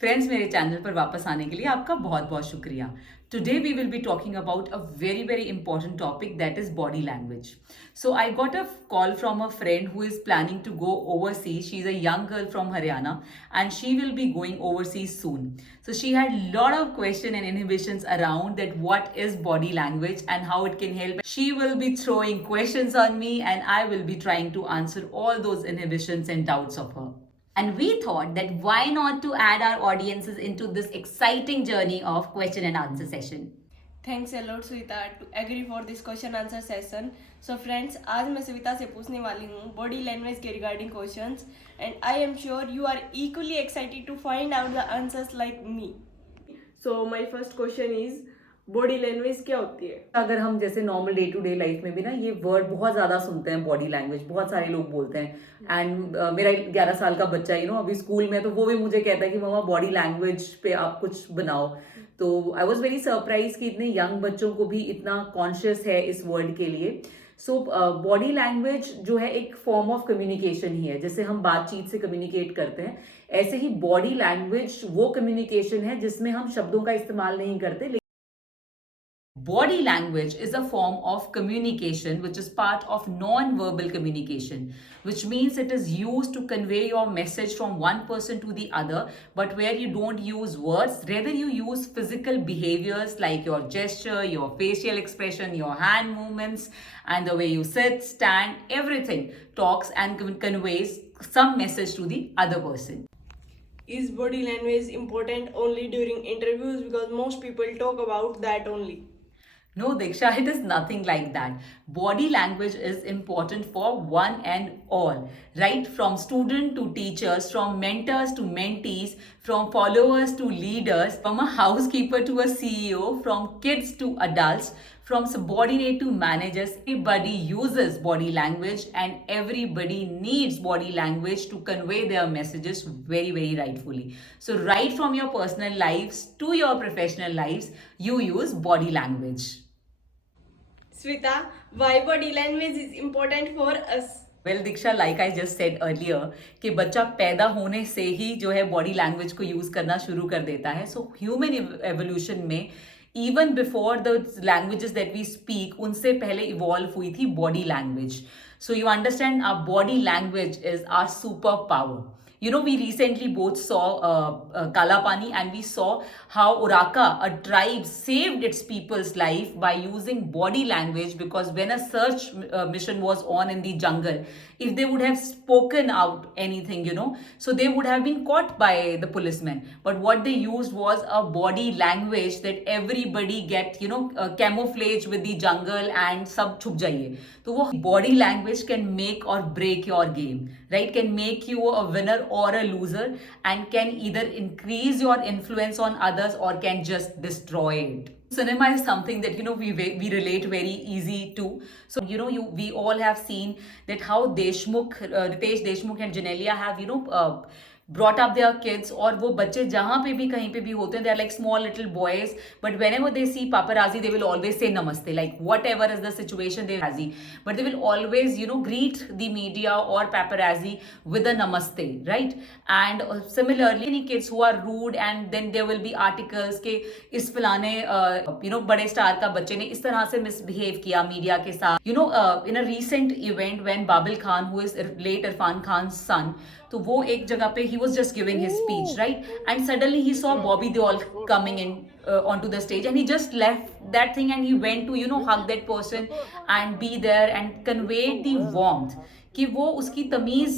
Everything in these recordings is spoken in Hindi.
फ्रेंड्स, मेरे चैनल पर वापस आने के लिए आपका बहुत बहुत शुक्रिया। Today we will be talking about a very important topic that is body language. So I got a call from a friend who is planning to go overseas. She's a young girl from Haryana and she will be going overseas soon. So she had lot of question and inhibitions around that what is body language and how it can help. She will be throwing questions on me and I will be trying to answer all those inhibitions and doubts of her. And we thought that why not to add our audiences into this exciting journey of question and answer session. Thanks a lot Savita to agree for this question answer session. So friends, आज मैं सविता से पूछने वाली हूँ बॉडी लैंग्वेज के regarding questions and I am sure you are equally excited to find out the answers like me. So my first question is body language क्या होती है? अगर हम जैसे normal day to day life में भी ना ये वर्ड बहुत ज्यादा सुनते हैं, बॉडी लैंग्वेज बहुत सारे लोग बोलते हैं. एंड मेरा 11 साल का बच्चा अभी स्कूल में, तो वो भी मुझे कहता है कि मम्मा बॉडी लैंग्वेज पे आप कुछ बनाओ. तो आई वॉज वेरी सरप्राइज कि इतने यंग बच्चों को भी इतना कॉन्शियस है इस वर्ड के लिए. सो बॉडी लैंग्वेज जो है एक फॉर्म ऑफ कम्युनिकेशन ही है. जैसे हम बातचीत से कम्युनिकेट करते हैं, ऐसे ही बॉडी लैंग्वेज वो कम्युनिकेशन है जिसमें हम शब्दों का इस्तेमाल नहीं करते. Body language is a form of communication which is part of non-verbal communication, which means it is used to convey your message from one person to the other, but where you don't use words, rather you use physical behaviors like your gesture, your facial expression, your hand movements, and the way you sit, stand, everything talks and conveys some message to the other person. Is body language important only during interviews? Because most people talk about that only. No, Diksha, it is nothing like that. Body language is important for one and all, right? From student to teachers, from mentors to mentees, from followers to leaders, from a housekeeper to a CEO, from kids to adults, from subordinate to managers. Everybody uses body language and everybody needs body language to convey their messages very rightfully. So right from your personal lives to your professional lives, you use body language. Sweta, why body language is important for us? Well Diksha, like I just said earlier कि बच्चा पैदा होने से ही जो है बॉडी लैंग्वेज को यूज करना शुरू कर देता है. सो ह्यूमन एवोल्यूशन में even before the languages that we speak, उनसे पहले इवॉल्व हुई थी body language. So you understand, our body language is our super power. We recently both saw Kala Pani, and we saw how Uraka, a tribe, saved its people's life by using body language, because when a search mission was on in the jungle, if they would have spoken out anything, so they would have been caught by the policemen. But what they used was a body language that everybody get, camouflage with the jungle and sab chup jaiye. So wo body language can make or break your game, right? Can make you a winner or a loser, and can either increase your influence on others or can just destroy it. Cinema is something that we relate very easy to. So we all have seen that how Ritesh Deshmukh and Genelia have brought up their kids. और वो बच्चे जहाँ पे भी कहीं पे भी होते हैं, they are like small little boys, but whenever they see paparazzi, they will always say namaste, like whatever is the situation they paparazzi, but they will always greet the media or paparazzi with a namaste, right? And similarly, any kids who are rude, and then there will be articles के इस फलाने बड़े स्टार का बच्चे ने इस तरह से मिसबिहेव किया मीडिया के साथ. In a recent event when Babil Khan, who is late Irfan Khan's son, तो वो एक जगह पे he was just giving his speech, right? And suddenly he saw Bobby Deol coming in onto the stage, and he just left that thing and he went to hug that person and be there and convey the warmth. कि वो उसकी तमीज़,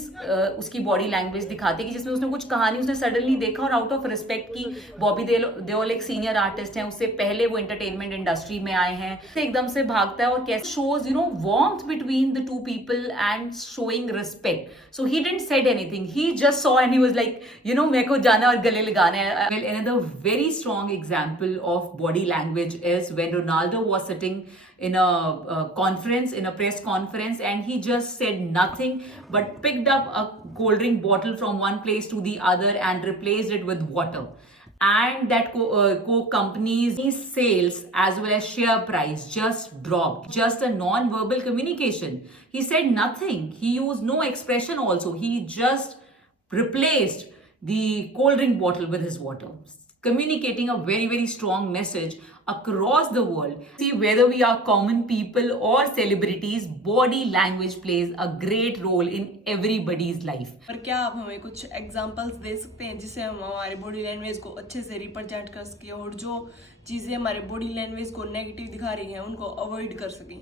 उसकी बॉडी लैंग्वेज दिखाते कि जिसमें उसने कुछ कहानी उसने सडनली देखा, और आउट ऑफ रिस्पेक्ट की बॉबी देओल एक सीनियर आर्टिस्ट हैं, उससे पहले वो एंटरटेनमेंट इंडस्ट्री में आए हैं, एकदम से भागता है और कैसे shows warmth between the two people and showing respect. So he didn't said anything, he just saw and he was like मेरे को जाना और गले लगाना है. Another very strong example of body language is when Ronaldo was sitting in a conference, in a press conference, and he just said nothing but picked up a cold drink bottle from one place to the other and replaced it with water. And that Coke company's sales as well as share price just dropped. Just a non-verbal communication. He said nothing. He used no expression also. He just replaced the cold drink bottle with his water, communicating a very, very strong message across the world. See, whether we are common people or celebrities, body language plays a great role in everybody's life. पर क्या आप हमें कुछ एग्जांपल्स दे सकते हैं जिससे हम हमारे बॉडी लैंग्वेज को अच्छे से रिप्रेजेंट कर सकें और जो चीज़ें हमारे बॉडी लैंग्वेज को नेगेटिव दिखा रही हैं उनको अवॉइड कर सकें?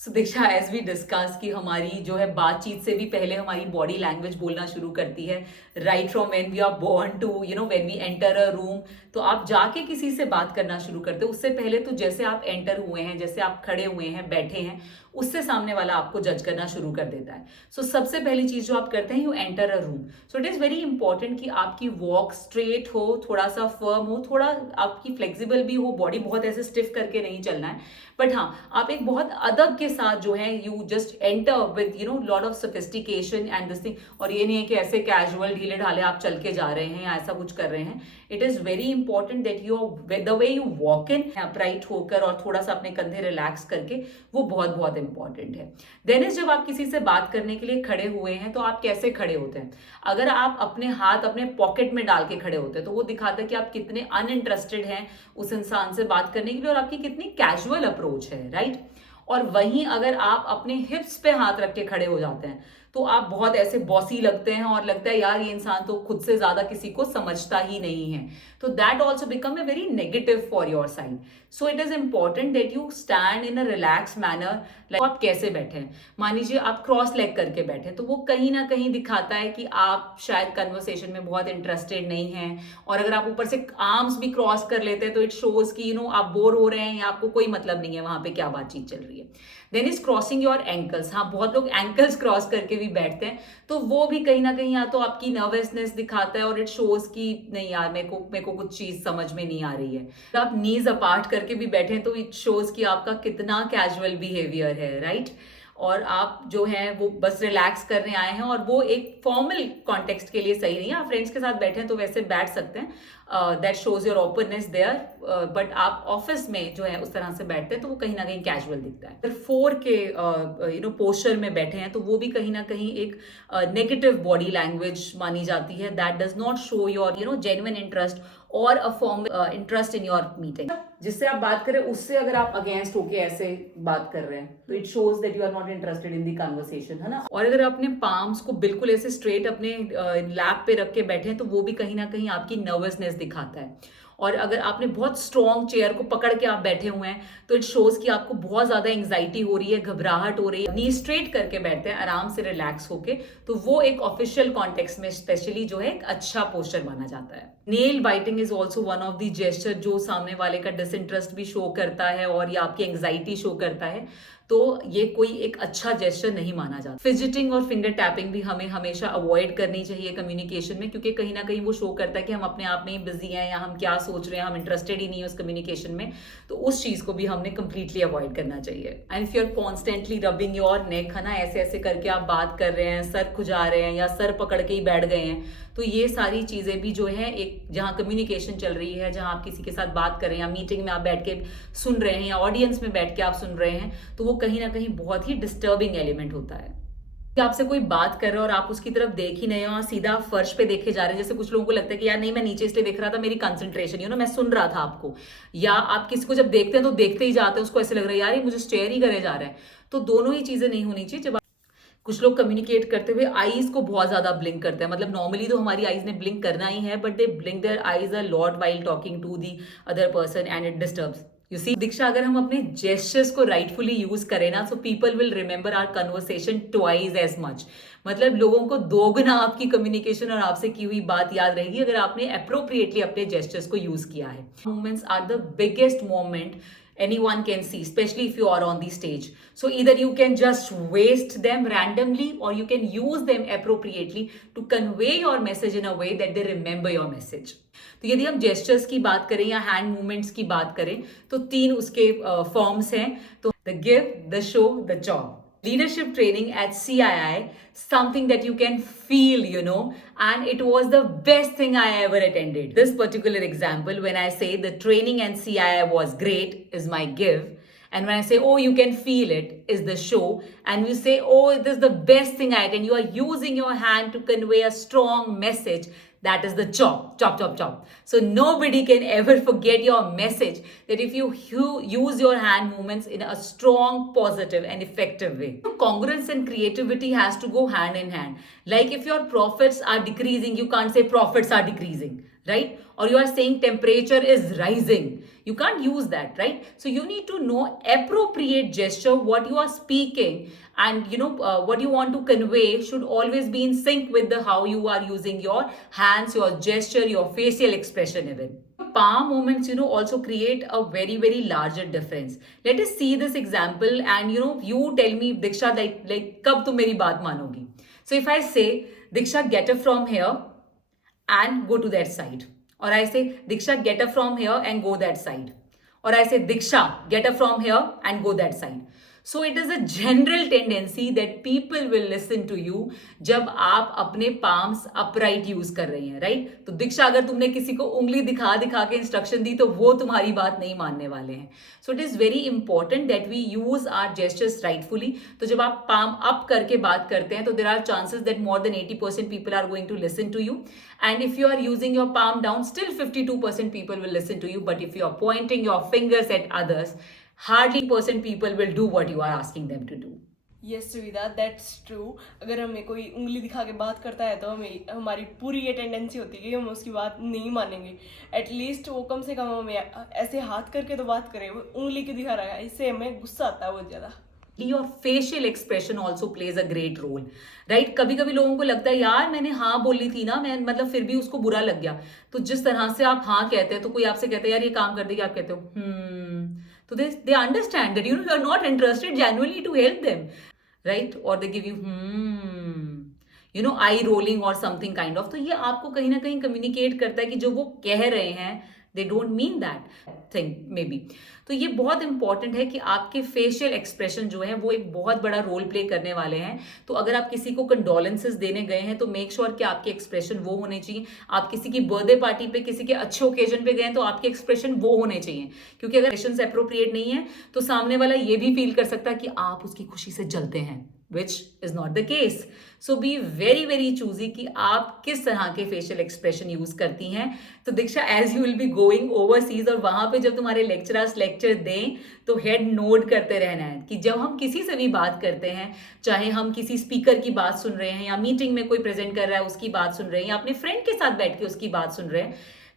सो दीक्षा, एज वी डिस्कस कि हमारी जो है बातचीत से भी पहले हमारी बॉडी लैंग्वेज बोलना शुरू करती है, right from when we are born to when we enter a room. तो आप जाके किसी से बात करना शुरू करते हो, उससे पहले तो जैसे आप एंटर हुए हैं, जैसे आप खड़े हुए हैं, बैठे हैं, उससे सामने वाला आपको जज करना शुरू कर देता है. सो सबसे पहली चीज जो आप करते हैं, you enter a room. So it is very important कि आपकी वॉक स्ट्रेट हो, थोड़ा सा फर्म हो, थोड़ा आपकी फ्लेक्सिबल भी हो, बॉडी बहुत ऐसे स्टिफ करके नहीं चलना है. बट हाँ, आप एक बहुत अदब के साथ जो है you just enter with lot of sophistication and this thing. और ये नहीं है कि ऐसे कैजुअल ढीले ढाले आप चल के जा रहे हैं या ऐसा कुछ कर रहे हैं. It is very important that the way you walk in upright होकर और थोड़ा सा अपने कंधे रिलैक्स करके, वो बहुत बहुत इंपॉर्टेंट है. देन इज जब आप किसी से बात करने के लिए खड़े हुए हैं तो आप कैसे खड़े होते हैं. अगर आप अपने हाथ अपने पॉकेट में डाल के खड़े होते हैं तो वो दिखाता है कि आप कितने अनइंटरेस्टेड हैं उस इंसान से बात करने के लिए और आपकी कितनी कैजुअल अप्रोच है, राइट. और वहीं अगर आप अपने हिप्स पे हाथ रख के खड़े हो जाते हैं तो आप बहुत ऐसे बॉसी लगते हैं और लगता है यार ये इंसान तो खुद से ज्यादा किसी को समझता ही नहीं है. तो that also become a very negative for your side. So it is important that you stand in a relax manner. Like आप कैसे बैठे हैं, मान लीजिए आप क्रॉस लेग करके बैठे, तो वो कहीं ना कहीं दिखाता है कि आप शायद कन्वर्सेशन में बहुत इंटरेस्टेड नहीं हैं. और अगर आप ऊपर से आर्म्स भी क्रॉस कर लेते हैं तो इट शोज कि आप बोर हो रहे हैं या आपको कोई मतलब नहीं है वहां पे क्या बातचीत चल रही है. Then is crossing your ankles. हाँ, बहुत लोग एंकल्स क्रॉस करके भी बैठते हैं, तो वो भी कहीं ना कहीं या तो आपकी नर्वसनेस दिखाता है और इट शोज कि नहीं यार मेरे को कुछ चीज समझ में नहीं आ रही है. आप नीज अपार्ट करके भी बैठे हैं तो इट शोज कि आपका कितना कैजुअल बिहेवियर है, राइट. और आप जो है वो बस रिलैक्स करने आए हैं और वो एक फॉर्मल कॉन्टेक्स्ट के लिए सही नहीं है. आप फ्रेंड्स के साथ बैठे हैं तो वैसे बैठ सकते हैं, that shows your openness there. But आप ऑफिस में जो है उस तरह से बैठते हैं तो वो कहीं ना कहीं कैजुअल दिखता है. अगर 4 के पोस्चर में बैठे हैं तो वो भी कहीं ना कहीं एक नेगेटिव बॉडी लैंग्वेज मानी जाती है. That does not show your genuine interest और a form interest in your meeting. जिससे आप बात करें उससे अगर आप अगेंस्ट होके ऐसे बात कर रहे हैं तो it shows that you are not interested in the conversation, है ना. और अगर अपने पाम्स को बिल्कुल ऐसे स्ट्रेट अपने लैप पे रख के बैठे हैं तो वो भी कहीं ना कहीं आपकी नर्वसनेस दिखाता है. और अगर आपने बहुत स्ट्रॉन्ग चेयर को पकड़ के आप बैठे हुए हैं तो इट शोज कि आपको बहुत ज्यादा एंग्जाइटी हो रही है, घबराहट हो रही है. नी स्ट्रेट करके बैठते हैं आराम से रिलैक्स होके, तो वो एक ऑफिशियल कॉन्टेक्स्ट में स्पेशली जो है एक अच्छा पोस्चर माना जाता है. Nail biting is also one of the gesture जो सामने वाले का डिसइंटरेस्ट भी शो करता है और ये आपकी एंग्जाइटी शो करता है. तो ये कोई एक अच्छा जेस्चर नहीं माना जाता. फिजिटिंग और फिंगर टैपिंग भी हमें हमेशा अवॉइड करनी चाहिए कम्युनिकेशन में, क्योंकि कहीं ना कहीं वो शो करता है कि हम अपने आप में ही बिजी हैं या हम क्या सोच रहे हैं, हम इंटरेस्टेड ही नहीं है उस कम्युनिकेशन में. तो उस चीज को भी हमने कंप्लीटली अवॉइड करना चाहिए. And if you are constantly rubbing your neck, है ना, ऐसे ऐसे करके आप बात कर रहे हैं, सर खुजा रहे हैं या सर पकड़ के ही बैठ गए हैं, तो ये सारी चीजें भी जो है एक जहाँ कम्युनिकेशन चल रही है, जहाँ आप किसी के साथ बात कर रहे हैं या मीटिंग में आप बैठ के सुन रहे हैं या ऑडियंस में बैठ के आप सुन रहे हैं, तो वो कहीं ना कहीं बहुत ही डिस्टर्बिंग एलिमेंट होता है. कि आपसे कोई बात कर रहा है और आप उसकी तरफ देख ही नहीं हो, सीधा फर्श पे देखे जा रहे हैं. जैसे कुछ लोगों को लगता है कि यार नहीं मैं नीचे इसलिए देख रहा था, मेरी कंसंट्रेशन मैं सुन रहा था आपको. या आप किसी को जब देखते हैं तो देखते ही जाते हैं, उसको ऐसे लग रहा है यार ये मुझे स्टेयर ही करे जा रहा है. तो दोनों ही चीजें नहीं होनी चाहिए. जब कुछ लोग कम्युनिकेट करते हुए आईज को बहुत ज्यादा ब्लिंक करते हैं. मतलब नॉर्मली तो हमारी आईज ने ब्लिंक करना ही है, but they blink their eyes a lot while talking to the other person and it disturbs. You see Diksha, अगर हम अपने जेस्चर्स को राइटफुली यूज करें ना, so people will remember our conversation twice as much. मतलब लोगों को दोगुना आपकी कम्युनिकेशन और आपसे की हुई बात याद रहेगी अगर आपने अप्रोप्रिएटली अपने जेस्चर्स को यूज किया है. Moments are the biggest moment anyone can see, especially if you are on the stage. So either you can just waste them randomly or you can use them appropriately to convey your message in a way that they remember your message. तो यदि हम जेस्चर्स की बात करें या हैंड मूवमेंट्स की बात करें तो 3 उसके फॉर्म्स हैं. तो the give, the show, the job. Leadership training at CII, something that you can feel, and it was the best thing I ever attended. This particular example, when I say the training at CII was great, is my give. And when I say, oh, you can feel it, is the show. And you say, oh, this is the best thing I can. You are using your hand to convey a strong message. That is the chop, chop, chop, chop. So nobody can ever forget your message that if you use your hand movements in a strong, positive and effective way. Congruence and creativity has to go hand in hand. Like if your profits are decreasing, you can't say profits are decreasing, right? Or you are saying temperature is rising. You can't use that, right? So you need to know appropriate gesture, what you are speaking and what you want to convey should always be in sync with the how you are using your hands, your gesture, your facial expression even. Palm movements also create a very very larger difference. Let us see this example and you tell me, Diksha, like kab tum meri baat manogi. So if I say, Diksha, get up from here and go to that side, or I say, Diksha, get up from here and go that side, or I say, Diksha, get up from here and go that side. So it is a general tendency that people will listen to you जब आप अपने palms upright use कर रहे हैं, right? तो दीक्षा, अगर तुमने किसी को उंगली दिखा दिखा के इंस्ट्रक्शन दी तो वो तुम्हारी बात नहीं मानने वाले हैं. So it is very important that we use our gestures rightfully. तो जब आप palm up करके बात करते हैं तो there are chances that more than 80% people are going to listen to you. And if you are using your palm down, still 52% people will listen to you. But if you are pointing your fingers at others, hardly % people will do what you are asking them to do. Yes, सुविधा, that's true. अगर हमें कोई उंगली दिखा के बात करता है तो हमारी पूरी ये टेंडेंसी होती है कि हम उसकी बात नहीं मानेंगे. एटलीस्ट वो कम से कम हमें ऐसे हाथ करके तो बात करे, वो उंगली क्यों दिखा रहा है, इससे हमें गुस्सा आता है बहुत ज़्यादा. Your facial expression also plays a great role, right? कभी कभी लोगों को लगता है यार मैंने हाँ बोली थी ना, मैं मतलब फिर भी उसको बुरा लग गया. तो जिस तरह से आप हाँ कहते हैं तो कोई आपसे कहता है यार ये काम कर देगी, आप कहते हो so they understand that you are not interested genuinely to help them, right? Or they give you eye rolling or something kind of. तो ये आपको कहीं ना कहीं communicate करता है कि जो वो कह रहे हैं they don't mean that thing maybe. तो ये बहुत इंपॉर्टेंट है कि आपके फेशियल एक्सप्रेशन जो है वो एक बहुत बड़ा रोल प्ले करने वाले हैं. तो अगर आप किसी को कंडोलेंसेस देने गए हैं तो मेक श्योर कि आपके एक्सप्रेशन वो होने चाहिए. आप किसी की बर्थडे पार्टी पे, किसी के अच्छे ओकेजन पे गए हैं तो आपके एक्सप्रेशन वो होने चाहिए, क्योंकि अगर एक्सप्रेशन अप्रोप्रिएट नहीं है तो सामने वाला ये भी फील कर सकता है कि आप उसकी खुशी से जलते हैं, which is not the case. So be very very choosy कि आप किस तरह के facial expression यूज करती हैं. तो दीक्षा, as you will be going overseas और वहां पे जब तुम्हारे लेक्चरर्स लेक्चर दें तो हेड नोट करते रहना है कि जब हम किसी से भी बात करते हैं, चाहे हम किसी स्पीकर की बात सुन रहे हैं या मीटिंग में कोई प्रेजेंट कर रहा है उसकी बात सुन रहे हैं या अपने फ्रेंड के साथ बैठ के उसकी बात सुन रहे हैं,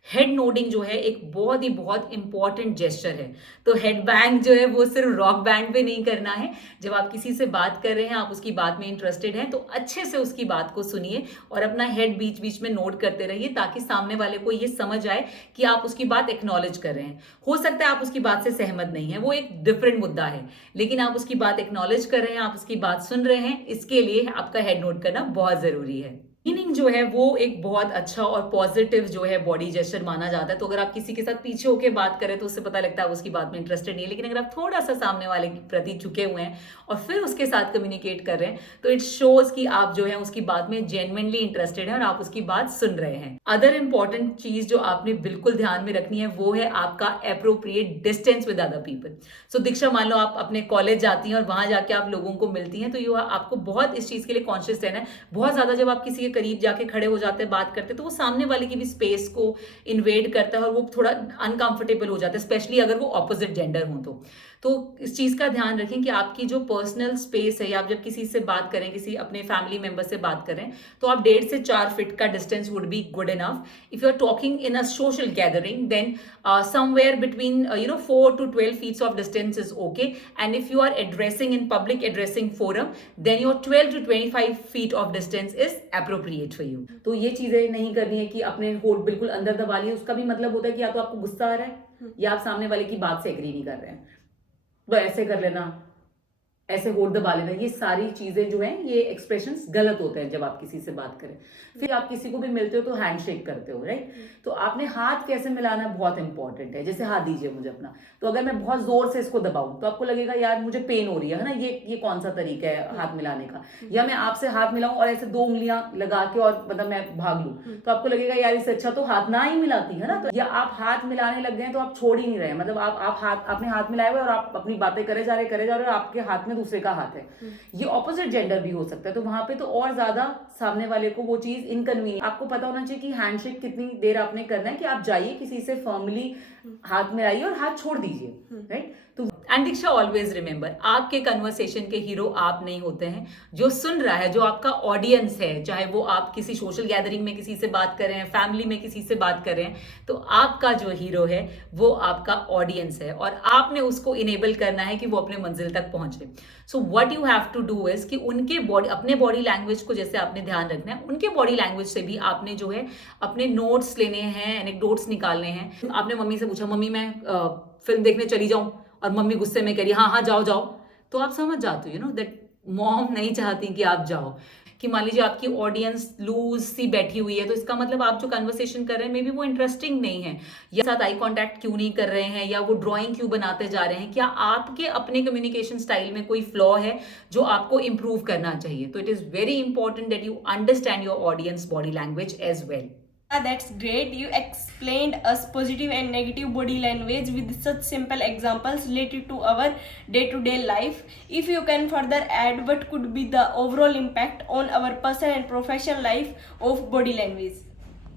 हेड नोडिंग जो है एक बहुत ही बहुत इंपॉर्टेंट जेस्चर है. तो हेड बैंग जो है वो सिर्फ रॉक बैंड पे नहीं करना है. जब आप किसी से बात कर रहे हैं, आप उसकी बात में इंटरेस्टेड हैं, तो अच्छे से उसकी बात को सुनिए और अपना हेड बीच बीच में नोट करते रहिए ताकि सामने वाले को ये समझ आए कि आप उसकी बात एक्नॉलेज कर रहे हैं. हो सकता है आप उसकी बात से सहमत नहीं है, वो एक डिफरेंट मुद्दा है, लेकिन आप उसकी बात एक्नॉलेज कर रहे हैं, आप उसकी बात सुन रहे हैं, इसके लिए आपका हेड नोट करना बहुत जरूरी है. मीनिंग जो है वो एक बहुत अच्छा और पॉजिटिव जो है बॉडी जेस्चर माना जाता है. तो अगर आप किसी के साथ पीछे होकर बात करें तो उससे पता लगता है उसकी बात में इंटरेस्टेड नहीं है, लेकिन अगर आप थोड़ा सा सामने वाले के प्रति झुके हुए हैं और फिर उसके साथ कम्युनिकेट कर रहे हैं तो इट शोज कि आप जो है उसकी बात में जेन्युइनली इंटरेस्टेड हैं और आप उसकी बात सुन रहे हैं. अदर इंपॉर्टेंट चीज जो आपने बिल्कुल ध्यान में रखनी है वो है आपका appropriate distance with other people. So Diksha, मान लो आप अपने कॉलेज जाती हैं और वहां जाके आप लोगों को मिलती हैं, तो आपको बहुत इस चीज के लिए कॉन्शियस रहना है. बहुत ज्यादा जब आप किसी के करीब जाके खड़े हो जाते हैं, बात करते हैं, तो वो सामने वाले की भी स्पेस को इन्वेड करता है और वो थोड़ा अनकंफर्टेबल हो जाता है, स्पेशली अगर वो ऑपोजिट जेंडर हो. तो इस चीज का ध्यान रखें कि आपकी जो पर्सनल स्पेस है, या आप जब किसी से बात करें, किसी अपने फैमिली मेंबर से बात करें, तो आप 1.5 से 4 फीट का distance would be good enough. If you are talking in a social gathering then somewhere between 4 to 12 feet of distance is okay. And if you are addressing in public addressing forum, then your 12 to 25 feet of distance is appropriate for you. तो ये चीजें नहीं करनी है कि अपने होठ बिल्कुल अंदर दबा लिए. उसका भी मतलब होता है कि या तो आपको गुस्सा आ रहा है या आप सामने वाले की बात से एग्री नहीं कर रहे हैं, तो ऐसे कर लेना, ऐसे होठ दबा लेना, ये सारी चीजें जो हैं ये एक्सप्रेशंस गलत होते हैं जब आप किसी से बात करें। फिर आप किसी को भी मिलते हो तो हैंडशेक करते हो, राइट? तो आपने हाथ कैसे मिलाना बहुत इंपॉर्टेंट है। जैसे हाथ दीजिए मुझे अपना, तो अगर मैं बहुत जोर से इसको दबाऊं तो आपको लगेगा यार मुझे पेन हो रही है ना, ये कौन सा तरीका है हाथ मिलाने का। या मैं आपसे हाथ मिलाऊं और ऐसे 2 उंगलियां लगा के और मतलब मैं भाग लूं तो आपको लगेगा यार इससे अच्छा तो हाथ ना ही मिलाती है ना। तो या आप हाथ मिलाने लग गए तो आप छोड़ ही नहीं रहे, मतलब आप आपने हाथ मिलाए हुए और आप अपनी बातें करे जा रहे और आपके हाथ में दूसरे का हाथ है। ये ऑपोजिट जेंडर भी हो सकता है, तो वहां पे तो और ज्यादा सामने वाले को वो चीज इनकन्वीनियंट। आपको पता होना चाहिए कि हैंडशेक कितनी देर आपने करना है, कि आप जाइए किसी से फर्मली हाथ मिलाइए और हाथ छोड़ दीजिए, राइट? तो एंड दीक्षा ऑलवेज रिमेंबर, आपके कन्वर्सेशन के हीरो आप नहीं होते हैं। जो सुन रहा है, जो आपका ऑडियंस है, चाहे वो आप किसी सोशल गैदरिंग में किसी से बात कर रहे हैं, फैमिली में किसी से बात कर रहे हैं, तो आपका जो हीरो है वो आपका ऑडियंस है और आपने उसको इनेबल करना है कि वो अपने मंजिल तक पहुंचे। So what you have to do is कि उनके बॉडी, अपने बॉडी लैंग्वेज को जैसे आपने ध्यान रखना है, उनके बॉडी लैंग्वेज से भी आपने जो है अपने नोट्स लेने हैं, एनेक्डोट्स निकालने हैं। आपने मम्मी से पूछा मम्मी मैं फिल्म देखने चली जाऊं, और मम्मी गुस्से में कह रही हाँ हाँ जाओ जाओ, तो आप समझ जाते हो, यू नो दैट मॉम नहीं चाहती कि आप जाओ। कि मान लीजिए आपकी ऑडियंस लूज सी बैठी हुई है, तो इसका मतलब आप जो कन्वर्सेशन कर रहे हैं मे बी वो इंटरेस्टिंग नहीं है, या साथ आई कांटेक्ट क्यों नहीं कर रहे हैं, या वो ड्राइंग क्यों बनाते जा रहे हैं। क्या आपके अपने कम्युनिकेशन स्टाइल में कोई फ्लॉ है जो आपको इंप्रूव करना चाहिए? तो it is very important that you understand your audience body language as well. That's great. You explained us positive and negative body language with such simple examples related to our day-to-day life. If you can further add, what could be the overall impact on our personal and professional life of body language?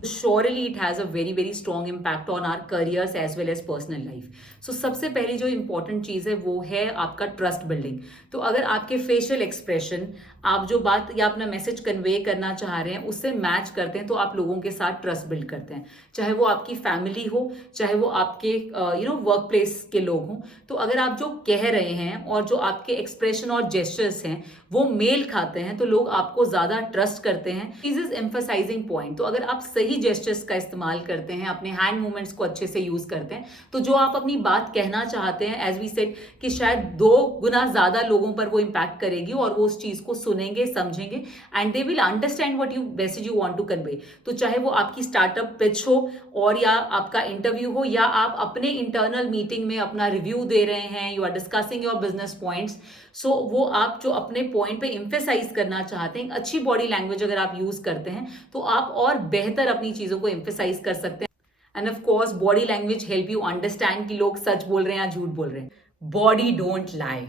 Surely it has a very very strong impact on our careers as well as personal life. So सबसे पहली जो important चीज़ है वो है आपका ट्रस्ट बिल्डिंग। तो अगर आपके फेशियल एक्सप्रेशन, आप जो बात या अपना मैसेज कन्वे करना चाह रहे हैं उससे मैच करते हैं, तो आप लोगों के साथ ट्रस्ट बिल्ड करते हैं, चाहे वो आपकी फैमिली हो, चाहे वो आपके वर्क प्लेस के लोग हों। तो अगर आप जो कह रहे हैं और जो आपके एक्सप्रेशन और जेस्चर्स हैं वो मेल खाते हैं, तो लोग आपको ज्यादा ट्रस्ट करते हैं। This is emphasising point. तो अगर आप सही जेस्चर्स का इस्तेमाल करते हैं, अपने हैंड मूवमेंट्स को अच्छे से यूज करते हैं, तो जो आप अपनी बात कहना चाहते हैं, एज वी सेड कि शायद 2 गुना ज्यादा लोगों पर वो इम्पैक्ट करेगी और वो उस चीज को सुनेंगे, समझेंगे, and they will understand what you message you want to convey. तो चाहे वो आपकी स्टार्टअप पिच हो और या आपका इंटरव्यू हो, या आप अपने इंटरनल मीटिंग में अपना रिव्यू दे रहे हैं, you are discussing your business points, so वो आप जो अपने पॉइंट पे एम्फेसाइज करना चाहते हैं, अच्छी बॉडी लैंग्वेज अगर आप यूज करते हैं तो आप और बेहतर अपनी चीजों को एम्फेसाइज कर सकते हैं। End of course body language help you understand कि लोग सच बोल रहे हैं या झूठ बोल रहे हैं। Body don't lie,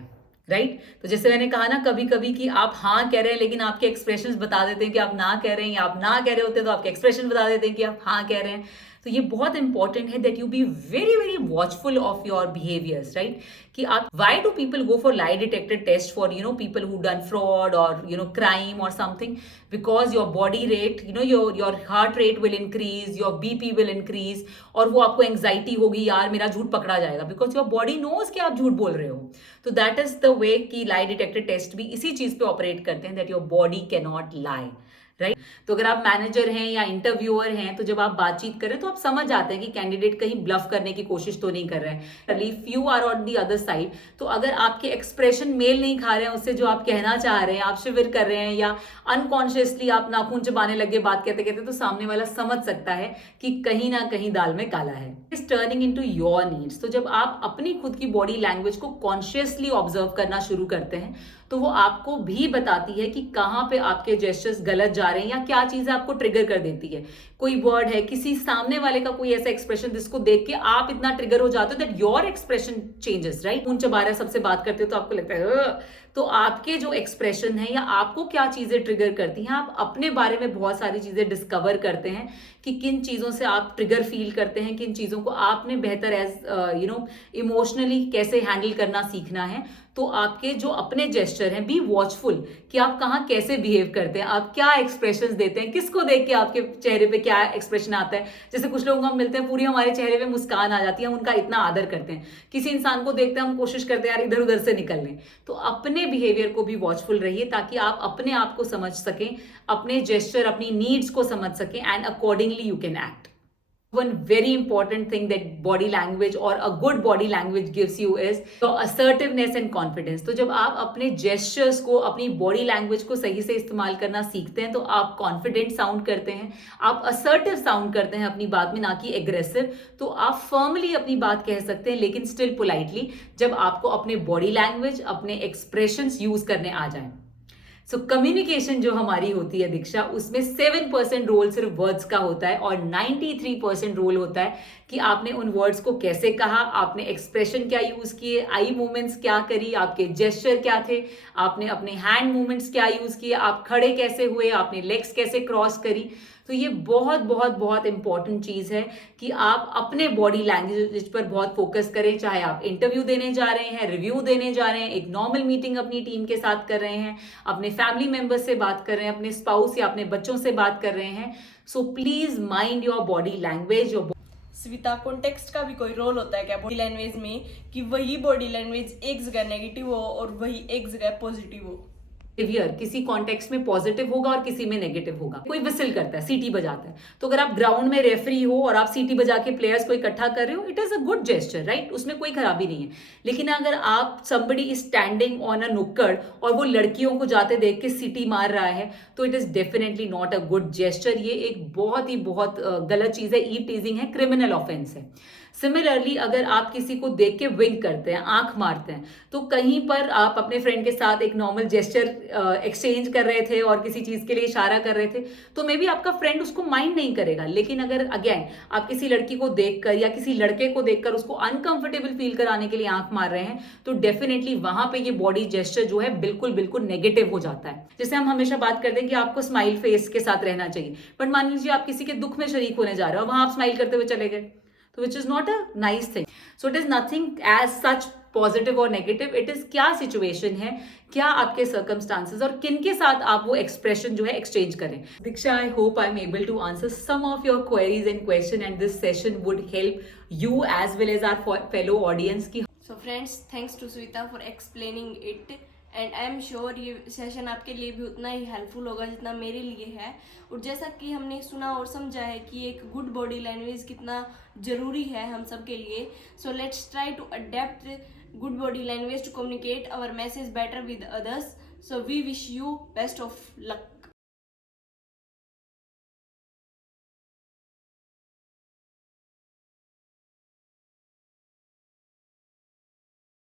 right? तो जैसे मैंने कहा ना कभी कभी कि आप हाँ कह रहे हैं लेकिन आपके एक्सप्रेशंस बता देते हैं कि आप ना कह रहे हैं, या आप ना कह रहे होते तो आपके एक्सप्रेशन बता देते हैं कि आप हाँ कह रहे हैं। तो ये बहुत इंपॉर्टेंट है that you be very very watchful of your behaviours, right? कि आप why do people go for lie detector test for people who done fraud और क्राइम और something? Because your body rate, your heart rate will increase, your BP will increase, और वो आपको एंग्जाइटी होगी यार मेरा झूठ पकड़ा जाएगा, बिकॉज योर बॉडी नोज कि आप झूठ बोल रहे हो। तो दैट इज द वे कि लाई डिटेक्टर टेस्ट भी इसी चीज पे ऑपरेट करते हैं, that your body can not lie, right? तो अगर आप मैनेजर हैं या इंटरव्यूअर हैं, तो जब आप बातचीत करें तो आप समझ जाते हैं कि कैंडिडेट कहीं ब्लफ करने की कोशिश तो नहीं कर रहे हैं। If you are on the other side, तो अगर आपके एक्सप्रेशन मेल नहीं खा रहे हैं उससे जो आप कहना चाह रहे हैं, आप शिविर कर रहे हैं या अनकॉन्शियसली आप नाखून चबाने लगे बात कहते कहते, तो सामने वाला समझ सकता है कि कहीं ना कहीं दाल में काला है। Is turning into your needs. तो जब आप अपनी खुद की बॉडी लैंग्वेज को कॉन्शियसली ऑब्जर्व करना शुरू करते हैं, तो वो आपको भी बताती है कि कहाँ पे आपके जेस्चर्स गलत जा रहे हैं, या क्या चीजें आपको ट्रिगर कर देती है। कोई वर्ड है, किसी सामने वाले का कोई ऐसा एक्सप्रेशन जिसको देख के आप इतना ट्रिगर हो जाते हो that your expression changes, right? ऊंचा बारह सबसे बात करते हो तो आपको लगता है तो आपके जो एक्सप्रेशन है या आपको क्या चीजें ट्रिगर करती हैं, आप अपने बारे में बहुत सारी चीजें डिस्कवर करते हैं कि किन चीजों से आप ट्रिगर फील करते हैं, किन चीजों को आपने बेहतर एज इमोशनली कैसे हैंडल करना सीखना है। तो आपके जो अपने जेस्चर हैं, बी वॉचफुल कि आप कहाँ कैसे बिहेव करते हैं, आप क्या एक्सप्रेशंस देते हैं, किसको देख के आपके चेहरे पे क्या एक्सप्रेशन आता है। जैसे कुछ लोग हम मिलते हैं, पूरी हमारे चेहरे पे मुस्कान आ जाती है, हम उनका इतना आदर करते हैं। किसी इंसान को देखते हैं हम कोशिश करते हैं यार इधर उधर से निकल लें। तो अपने बिहेवियर को भी वॉचफुल रहिए ताकि आप अपने आप को समझ सकें, अपने जेस्चर, अपनी नीड्स को समझ सकें, and accordingly you can act. One very important thing that body language or a good body language gives you is your assertiveness and confidence. तो जब आप अपने gestures को, अपनी body language को सही से इस्तेमाल करना सीखते हैं तो आप confident sound करते हैं, आप assertive sound करते हैं अपनी बात में, ना कि aggressive. तो आप firmly अपनी बात कह सकते हैं लेकिन still politely, जब आपको अपने body language, अपने expressions use करने आ जाएं. सो कम्युनिकेशन जो हमारी होती है दीक्षा, उसमें 7% रोल सिर्फ वर्ड्स का होता है और 93% रोल होता है कि आपने उन वर्ड्स को कैसे कहा, आपने एक्सप्रेशन क्या यूज किए, आई मूवमेंट्स क्या करी, आपके जेस्चर क्या थे, आपने अपने हैंड मूवमेंट्स क्या यूज किए, आप खड़े कैसे हुए, आपने लेग्स कैसे क्रॉस करी. तो ये बहुत बहुत बहुत इंपॉर्टेंट चीज़ है कि आप अपने बॉडी लैंग्वेज पर बहुत फोकस करें, चाहे आप इंटरव्यू देने जा रहे हैं, रिव्यू देने जा रहे हैं, एक नॉर्मल मीटिंग अपनी टीम के साथ कर रहे हैं, अपने फैमिली मेंबर्स से बात कर रहे हैं, अपने स्पाउस या अपने बच्चों से बात कर रहे हैं. So please mind your body language. Swita, context का भी कोई रोल होता है क्या बॉडी लैंग्वेज में, कि वही बॉडी लैंग्वेज एक जगह नेगेटिव हो और वही एक जगह पॉजिटिव हो? बिहेवियर किसी कॉन्टेक्स्ट में पॉजिटिव होगा और किसी में नेगेटिव होगा. कोई विसिल करता है, सीटी बजाता है, तो अगर आप ग्राउंड में रेफरी हो और आप सीटी बजा के प्लेयर्स को इकट्ठा कर रहे हो, it is a good gesture, right, उसमें कोई खराबी नहीं है. लेकिन अगर आप somebody is standing on a नुक्कड़ और वो लड़कियों को जाते देख के सीटी मार रहा है, तो it is definitely not a good gesture. ये एक बहुत ही बहुत गलत चीज है, ईव टीजिंग है, क्रिमिनल ऑफेंस है. सिमिलरली अगर आप किसी को देख के विंक करते हैं, आंख मारते हैं, तो कहीं पर आप अपने फ्रेंड के साथ एक नॉर्मल जेस्चर एक्सचेंज कर रहे थे और किसी चीज के लिए इशारा कर रहे थे, तो मे बी आपका फ्रेंड उसको माइंड नहीं करेगा. लेकिन अगर अगेन आप किसी लड़की को देखकर या किसी लड़के को देखकर उसको अनकंफर्टेबल फील कराने के लिए आंख मार रहे हैं, तो डेफिनेटली वहां पे ये बॉडी जेस्चर जो है बिल्कुल बिल्कुल नेगेटिव हो जाता है. जैसे हम हमेशा बात करते हैं कि आपको स्माइल फेस के साथ रहना चाहिए, बट मान लीजिए आप किसी के दुख में शरीक होने जा रहे हो, वहां आप स्माइल करते हुए चले गए, तो which is not a nice thing. So it is nothing as such positive और नेगेटिव, इट इज क्या सिचुएशन है, क्या आपके सर्कमस्टांसेस और किन के साथ आप वो एक्सप्रेशन जो है एक्सचेंज करें. Diksha, I hope I am able to answer some of your queries and question and this session would help you as well as our fellow audience की. So friends, thanks to Swita for explaining it, and I am sure ये सेशन आपके लिए भी उतना ही हेल्पफुल होगा जितना मेरे लिए है. और जैसा कि हमने सुना और समझा है कि एक गुड बॉडी लैंग्वेज कितना ज़रूरी है हम सब के लिए. So let's try to adapt good body language to communicate our message better with others. So we wish you best of luck.